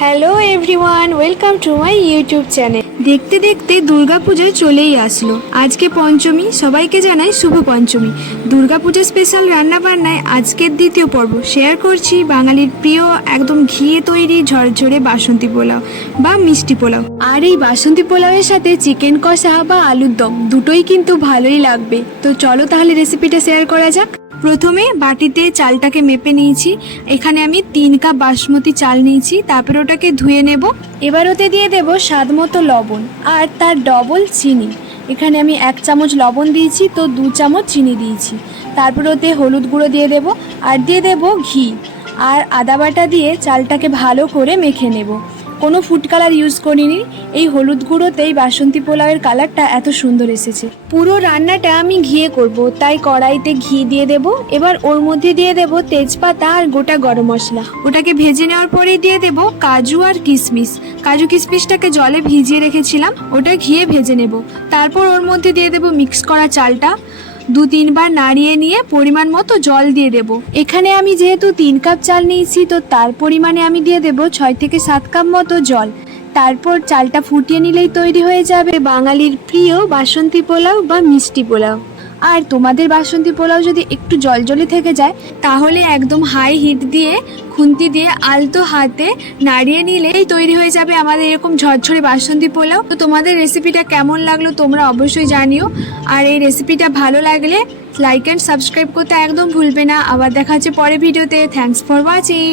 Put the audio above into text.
Hello everyone welcome to my YouTube channel দেখতে দেখতে দুর্গাপুজো চলেই আসলো। আজকে পঞ্চমী, সবাইকে জানাই শুভ পঞ্চমী। দুর্গাপুজো স্পেশাল রান্নাবান্নায় আজকের দ্বিতীয় পর্ব। শেয়ার করছি বাঙালির প্রিয় একদম ঘিয়ে তৈরি ঝরঝরে বাসন্তী পোলাও বা মিষ্টি পোলাও। আর এই বাসন্তী পোলাওয়ের সাথে চিকেন কষা বা আলুর দম দুটোই কিন্তু ভালোই লাগবে। তো চলো তাহলে রেসিপিটা শেয়ার করা যাক। প্রথমে বাটিতে চালটাকে মেপে নিয়েছি। এখানে আমি তিন কাপ বাসমতি চাল নিয়েছি, তারপরে ওটাকে ধুয়ে নেব। এবার ওতে দিয়ে দেব স্বাদ মতো লবণ আর তার ডবল চিনি। এখানে আমি এক চামচ লবণ দিয়েছি, তো দু চামচ চিনি দিয়েছি। তারপর ওতে হলুদ গুঁড়ো দিয়ে দেব আর দিয়ে দেব ঘি। আর আদা বাটা দিয়ে চালটাকে ভালো করে মেখে নেব। কোনো ফুড কালার ইউজ করিনি। এই হলুদ গুঁড়োতেই বাসন্তী পোলাওয়ের কালারটা এত সুন্দর এসেছে। পুরো রান্নাটা আমি ঘিয়ে করব, তাই কড়াইতে ঘি দিয়ে দেব, এবার ওর মধ্যে দিয়ে দেব তেজপাতা আর গোটা গরম মশলা। ওটাকে ভেজে নেওয়ার পরে দিয়ে দেব কাজু আর কিশমিশ কাজু কিশমিশটাকে জলে ভিজিয়ে রেখেছিলাম, ওটা ঘিয়ে ভেজে নেব। তারপর ওর মধ্যে দিয়ে দেব মিক্স করা চালটা। দু তিনবার নাড়িয়ে নিয়ে পরিমাণ মতো জল দিয়ে দেব। এখানে আমি যেহেতু তিন কাপ চাল নিয়েছি, তো তার পরিমাণে আমি দিয়ে দেব ছয় থেকে সাত কাপ মতো জল। তারপর চালটা ফুটিয়ে নিলেই তৈরি হয়ে যাবে বাঙালির প্রিয় বাসন্তী পোলাও বা মিষ্টি পোলাও। আর তোমাদের বাসন্তী পোলাও যদি একটু জলজলে থেকে যায়, তাহলে একদম হাই হিট দিয়ে, খুন্তি দিয়ে আলতো হাতে নাড়িয়ে নিলেই তৈরি হয়ে যাবে আমাদের এরকম ঝরঝরে বাসন্তী পোলাও। তো তোমাদের রেসিপিটা কেমন লাগল তোমরা অবশ্যই জানিও। আর এই রেসিপিটা ভালো লাগলে লাইক অ্যান্ড সাবস্ক্রাইব করতে একদম ভুলবে না। আবার দেখা হচ্ছে পরে ভিডিওতে থ্যাঙ্কস ফর ওয়াচিং